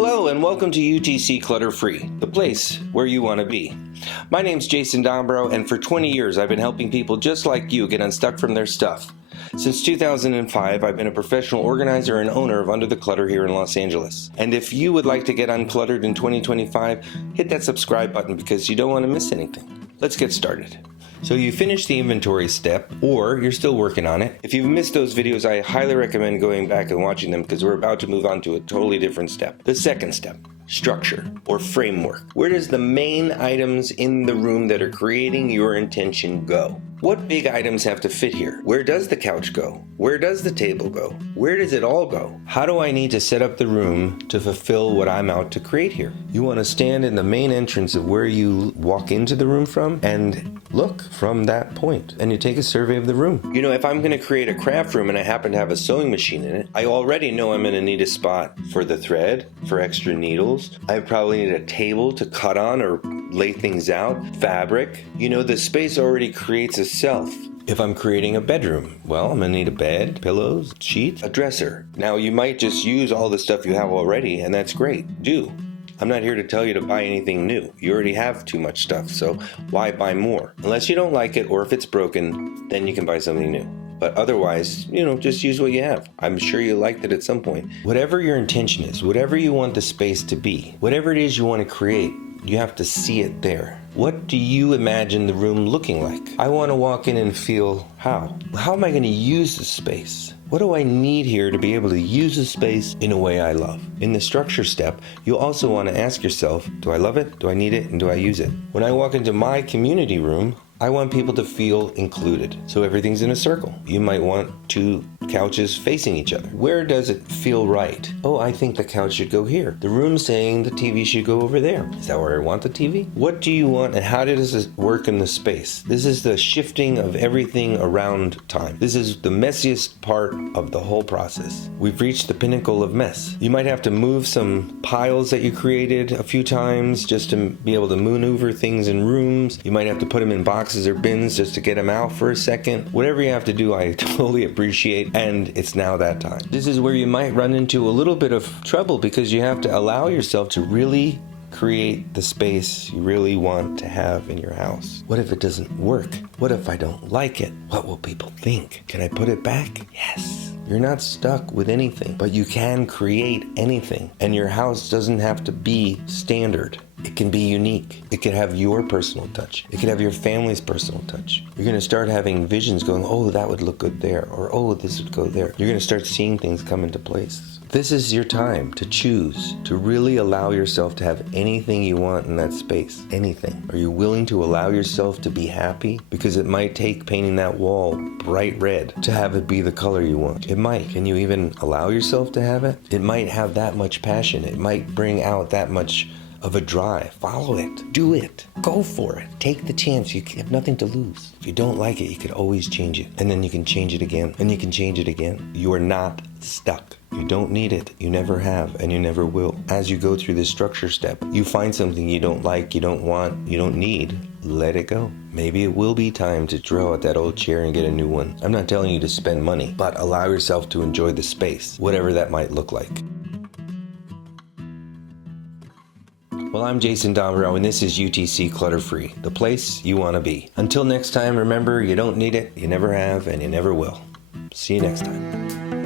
Hello and welcome to UTC Clutter Free, the place where you want to be. My name's Jason Dombrow, and for 20 years I've been helping people just like you get unstuck from their stuff. Since 2005, I've been a professional organizer and owner of Under the Clutter here in Los Angeles. And if you would like to get uncluttered in 2025, hit that subscribe button because you don't want to miss anything. Let's get started. So you finished the inventory step, or you're still working on it. If you've missed those videos, I highly recommend going back and watching them because we're about to move on to a totally different step. The second step, structure or framework. Where does the main items in the room that are creating your intention go? What big items have to fit here? Where does the couch go? Where does the table go? Where does it all go? How do I need to set up the room to fulfill what I'm out to create here? You want to stand in the main entrance of where you walk into the room from and look from that point. And you take a survey of the room. You know, if I'm going to create a craft room and I happen to have a sewing machine in it, I already know I'm going to need a spot for the thread, for extra needles. I probably need a table to cut on or lay things out, fabric. You know, the space already creates itself. If I'm creating a bedroom, well, I'm gonna need a bed, pillows, sheets, a dresser. Now, you might just use all the stuff you have already, and that's great. Do. I'm not here to tell you to buy anything new. You already have too much stuff, so why buy more? Unless you don't like it, or if it's broken, then you can buy something new. But otherwise, just use what you have. I'm sure you liked it at some point. Whatever your intention is, whatever you want the space to be, whatever it is you want to create, you have to see it there. What do you imagine the room looking like? I want to walk in and feel how? How am I going to use the space? What do I need here to be able to use the space in a way I love? In the structure step, you also want to ask yourself, do I love it? Do I need it? And do I use it? When I walk into my community room, I want people to feel included. So everything's in a circle. You might want two couches facing each other. Where does it feel right? Oh, I think the couch should go here. The room's saying the TV should go over there. Is that where I want the TV? What do you want and how does it work in the space? This is the shifting of everything around time. This is the messiest part of the whole process. We've reached the pinnacle of mess. You might have to move some piles that you created a few times just to be able to maneuver things in rooms. You might have to put them in boxes or bins just to get them out for a second. Whatever you have to do, I totally appreciate, and it's now that time. This is where you might run into a little bit of trouble because you have to allow yourself to really create the space you really want to have in your house. What if it doesn't work? What if I don't like it? What will people think? Can I put it back? Yes. You're not stuck with anything, but you can create anything, and your house doesn't have to be standard. It can be unique. It can have your personal touch. It can have your family's personal touch. You're going to start having visions going, oh, that would look good there, or oh, this would go there. You're going to start seeing things come into place. This is your time to choose, to really allow yourself to have anything you want in that space. Anything. Are you willing to allow yourself to be happy? Because it might take painting that wall bright red to have it be the color you want. It might. Can you even allow yourself to have it? It might have that much passion. It might bring out that much of a drive. Follow it. Do it. Go for it. Take the chance. You have nothing to lose. If you don't like it, you could always change it. And then you can change it again. And you can change it again. You are not stuck. You don't need it. You never have, and you never will. As you go through this structure step, you find something you don't like, you don't want, you don't need, let it go. Maybe it will be time to throw out that old chair and get a new one. I'm not telling you to spend money, but allow yourself to enjoy the space, whatever that might look like. Well, I'm Jason Dombrow, and this is UTC Clutter Free, the place you want to be. Until next time, remember, you don't need it, you never have, and you never will. See you next time.